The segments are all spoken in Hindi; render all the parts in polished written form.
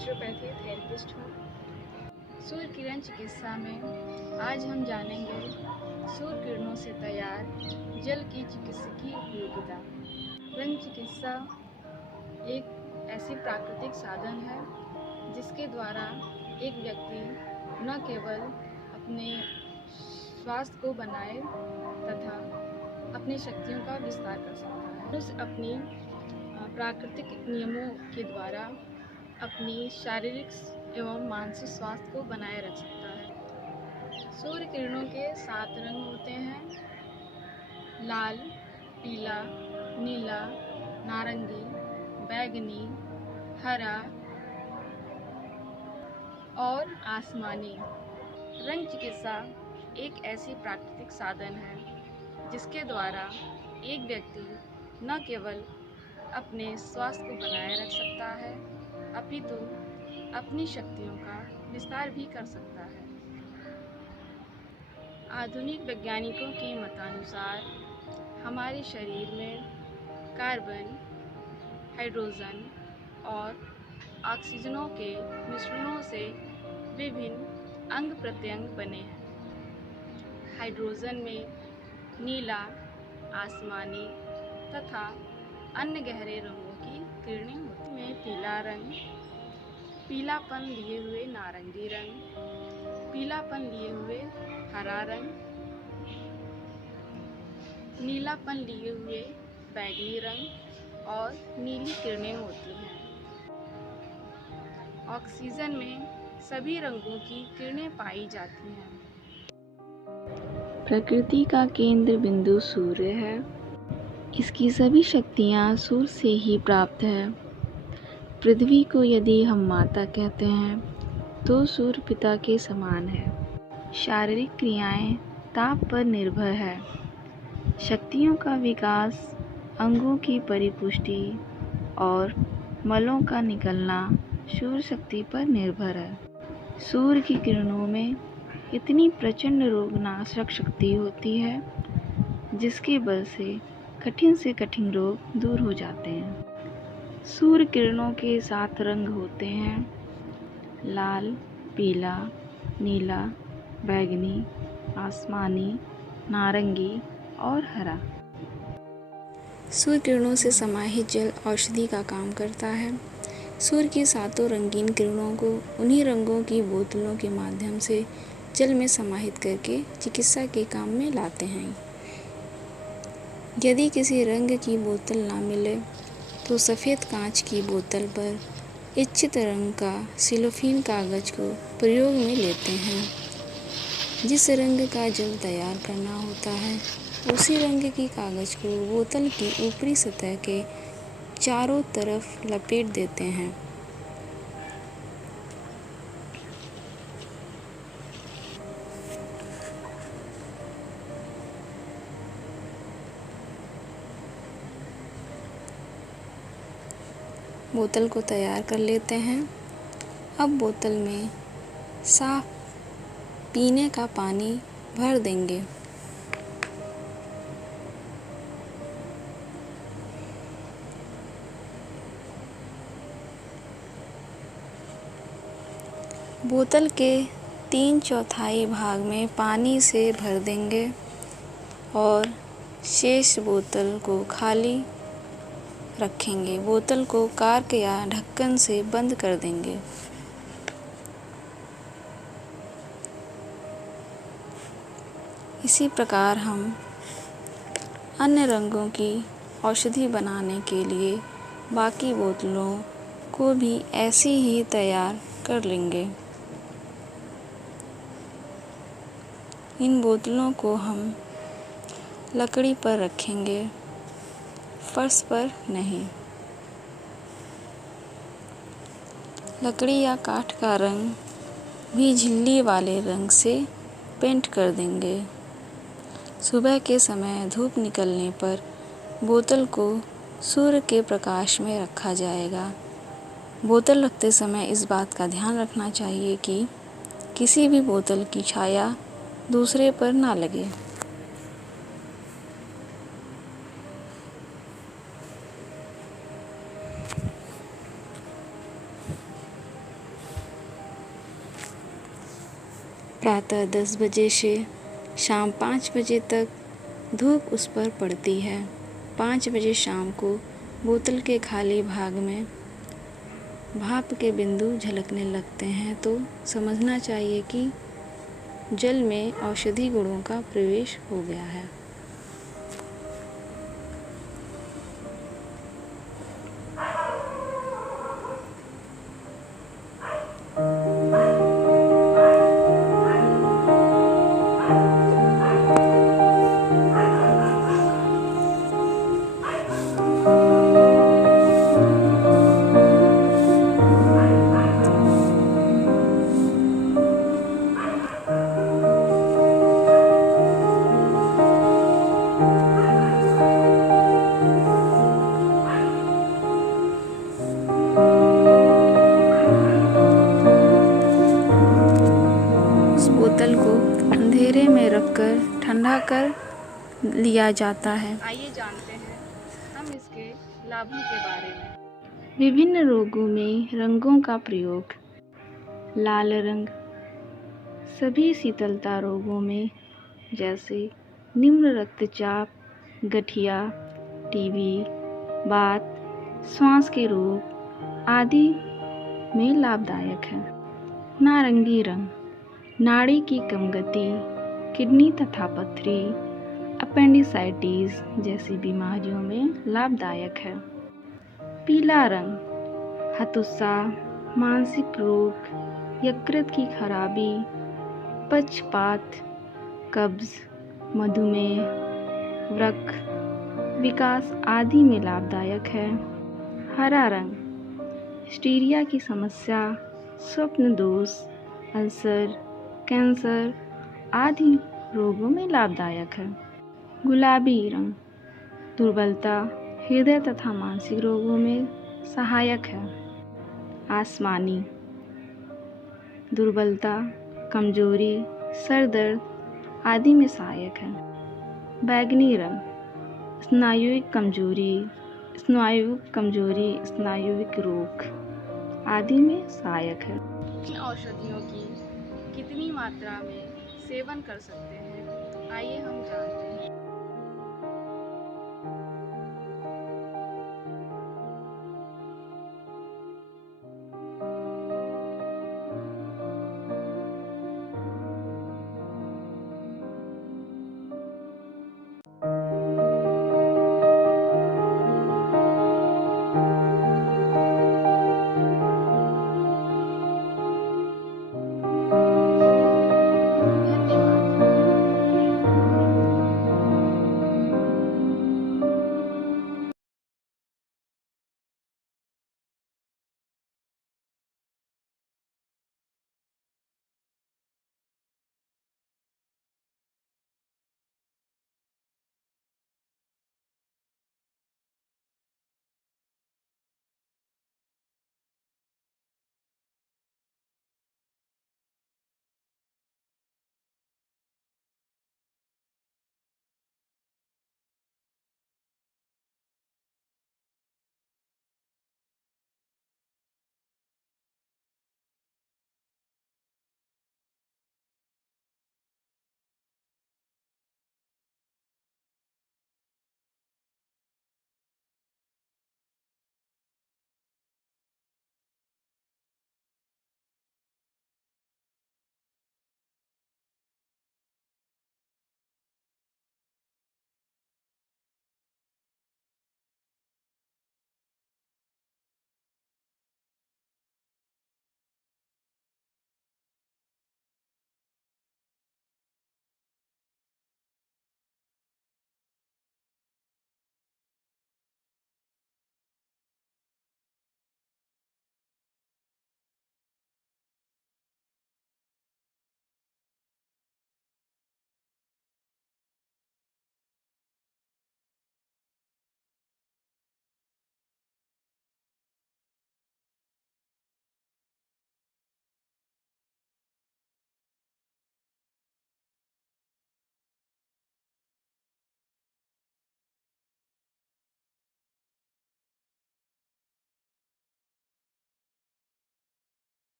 नेचुरोपैथी थेरेपिस्ट हूँ। सूर्य किरण चिकित्सा में आज हम जानेंगे सूर्य किरणों से तैयार जल की चिकित्सकीय उपयोगिता। रंग चिकित्सा एक ऐसी प्राकृतिक साधन है जिसके द्वारा एक व्यक्ति न केवल अपने स्वास्थ्य को बनाए तथा अपनी शक्तियों का विस्तार कर सकता है। मनुष्य अपनी प्राकृतिक नियमों के द्वारा अपनी शारीरिक एवं मानसिक स्वास्थ्य को बनाए रख सकता है। सूर्य किरणों के 7 रंग होते हैं: लाल, पीला, नीला, नारंगी, बैंगनी, हरा और आसमानी। रंग चिकित्सा एक ऐसी प्राकृतिक साधन है जिसके द्वारा एक व्यक्ति न केवल अपने स्वास्थ्य को बनाए रख सकता है अपितु अपनी शक्तियों का विस्तार भी कर सकता है। आधुनिक वैज्ञानिकों के मतानुसार हमारे शरीर में कार्बन, हाइड्रोजन और ऑक्सीजनों के मिश्रणों से विभिन्न अंग प्रत्यंग बने हैं। हाइड्रोजन में नीला, आसमानी तथा अन्य गहरे रंगों की किरणें होती हैं। पीला रंग, पीलापन लिए हुए नारंगी रंग, पीलापन लिए हुए हरा रंग, नीलापन लिए हुए बैंगनी रंग और नीली किरणें होती हैं। ऑक्सीजन में सभी रंगों की किरणें पाई जाती हैं। प्रकृति का केंद्र बिंदु सूर्य है। इसकी सभी शक्तियाँ सूर्य से ही प्राप्त है। पृथ्वी को यदि हम माता कहते हैं तो सूर्य पिता के समान है। शारीरिक क्रियाएं ताप पर निर्भर है। शक्तियों का विकास, अंगों की परिपुष्टि और मलों का निकलना सूर्य शक्ति पर निर्भर है। सूर्य की किरणों में इतनी प्रचंड रोगनाशक शक्ति होती है जिसके बल से कठिन रोग दूर हो जाते हैं। सूर्य किरणों के 7 रंग होते हैं: लाल, पीला, नीला, बैंगनी, आसमानी, नारंगी और हरा। सूर्य किरणों से समाहित जल औषधि का काम करता है। सूर्य की 7 रंगीन किरणों को उन्हीं रंगों की बोतलों के माध्यम से जल में समाहित करके चिकित्सा के काम में लाते हैं। यदि किसी रंग की बोतल ना मिले तो सफ़ेद कांच की बोतल पर इच्छित रंग का सिलोफेन कागज को प्रयोग में लेते हैं। जिस रंग का जल तैयार करना होता है उसी रंग की कागज को बोतल की ऊपरी सतह के चारों तरफ लपेट देते हैं। बोतल को तैयार कर लेते हैं। अब बोतल में साफ पीने का पानी भर देंगे। बोतल के 3/4 भाग में पानी से भर देंगे और शेष बोतल को खाली रखेंगे। बोतल को कॉर्क या ढक्कन से बंद कर देंगे। इसी प्रकार हम अन्य रंगों की औषधि बनाने के लिए बाकी बोतलों को भी ऐसे ही तैयार कर लेंगे। इन बोतलों को हम लकड़ी पर रखेंगे, फर्श पर नहीं। लकड़ी या काठ का रंग भी झिल्ली वाले रंग से पेंट कर देंगे। सुबह के समय धूप निकलने पर बोतल को सूर्य के प्रकाश में रखा जाएगा। बोतल रखते समय इस बात का ध्यान रखना चाहिए कि किसी भी बोतल की छाया दूसरे पर ना लगे। प्रातः 10 बजे से शाम 5 बजे तक धूप उस पर पड़ती है। 5 बजे शाम को बोतल के खाली भाग में भाप के बिंदु झलकने लगते हैं तो समझना चाहिए कि जल में औषधि गुणों का प्रवेश हो गया है। बोतल को अंधेरे में रखकर ठंडा कर लिया जाता है। आइए जानते हैं हम इसके लाभों के बारे में। विभिन्न रोगों में रंगों का प्रयोग। लाल रंग सभी शीतलता रोगों में जैसे निम्न रक्तचाप, गठिया, टीबी, वात, श्वास के रोग आदि में लाभदायक है। नारंगी रंग नाड़ी की कम गति, किडनी तथा पथरी, अपेंडिसाइटिस जैसी बीमारियों में लाभदायक है। पीला रंग हतोत्सा, मानसिक रोग, यकृत की खराबी, पक्षपात, कब्ज, मधुमेह, वृक्क विकास आदि में लाभदायक है। हरा रंग स्टीरिया की समस्या, स्वप्न दोष, अल्सर, कैंसर आदि रोगों में लाभदायक है। गुलाबी रंग दुर्बलता, हृदय तथा मानसिक रोगों में सहायक है। आसमानी दुर्बलता, कमजोरी, सर दर्द आदि में सहायक है। बैंगनी रंग स्नायुविक स्नायुविक रोग आदि में सहायक है। इन औषधियों की कितनी मात्रा में सेवन कर सकते हैं, आइए हम जानते हैं।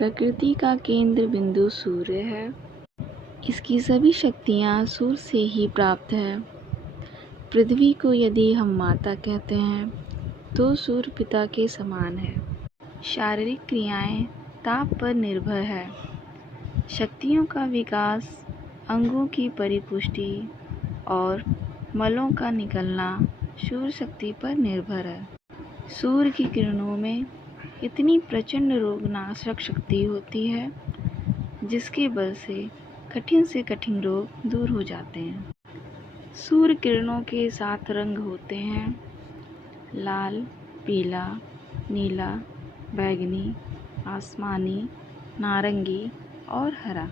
प्रकृति का केंद्र बिंदु सूर्य है। इसकी सभी शक्तियाँ सूर्य से ही प्राप्त है। पृथ्वी को यदि हम माता कहते हैं तो सूर्य पिता के समान है। शारीरिक क्रियाएं ताप पर निर्भर है। शक्तियों का विकास, अंगों की परिपुष्टि और मलों का निकलना सूर्य शक्ति पर निर्भर है। सूर्य की किरणों में इतनी प्रचंड रोगनाशक शक्ति होती है जिसके बल से कठिन रोग दूर हो जाते हैं। सूर्य किरणों के 7 रंग होते हैं: लाल, पीला, नीला, बैंगनी, आसमानी, नारंगी और हरा।